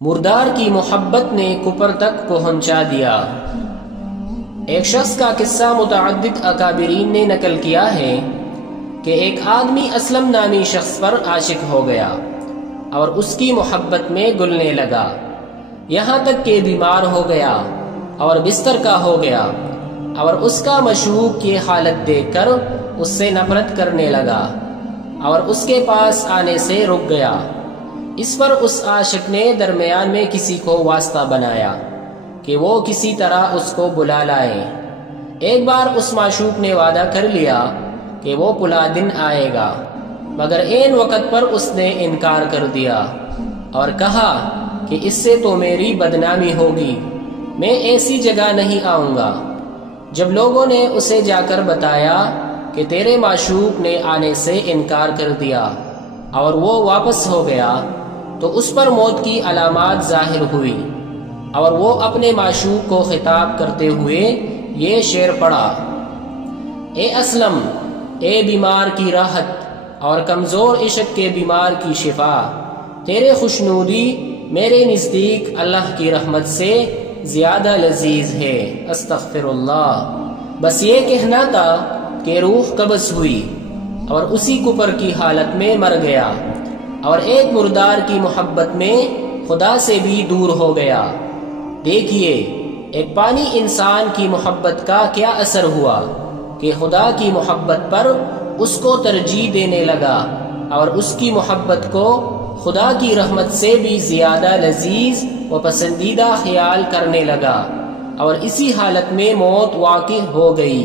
مردار کی محبت نے کفر تک پہنچا دیا۔ ایک شخص کا قصہ متعدد اکابرین نے نقل کیا ہے کہ ایک آدمی اسلم نامی شخص پر عاشق ہو گیا اور اس کی محبت میں گلنے لگا، یہاں تک کہ بیمار ہو گیا اور بستر کا ہو گیا، اور اس کا مشوق کی حالت دیکھ کر اس سے نفرت کرنے لگا اور اس کے پاس آنے سے رک گیا۔ اس پر اس عاشق نے درمیان میں کسی کو واسطہ بنایا کہ وہ کسی طرح اس کو بلا لائے۔ ایک بار اس معشوق نے وعدہ کر لیا کہ وہ فلاں دن آئے گا، مگر عین وقت پر اس نے انکار کر دیا اور کہا کہ اس سے تو میری بدنامی ہوگی، میں ایسی جگہ نہیں آؤں گا۔ جب لوگوں نے اسے جا کر بتایا کہ تیرے معشوق نے آنے سے انکار کر دیا اور وہ واپس ہو گیا، تو اس پر موت کی علامات ظاہر ہوئی، اور وہ اپنے معشوق کو خطاب کرتے ہوئے یہ شعر پڑھا: اے اسلم، اے بیمار کی راحت اور کمزور عشق کے بیمار کی شفا، تیرے خوشنودی میرے نزدیک اللہ کی رحمت سے زیادہ لذیذ ہے۔ استغفر اللہ۔ بس یہ کہنا تھا کہ روح قبض ہوئی اور اسی کفر کی حالت میں مر گیا، اور ایک مردار کی محبت میں خدا سے بھی دور ہو گیا۔ دیکھیے ایک پانی انسان کی محبت کا کیا اثر ہوا کہ خدا کی محبت پر اس کو ترجیح دینے لگا، اور اس کی محبت کو خدا کی رحمت سے بھی زیادہ لذیذ و پسندیدہ خیال کرنے لگا، اور اسی حالت میں موت واقع ہو گئی۔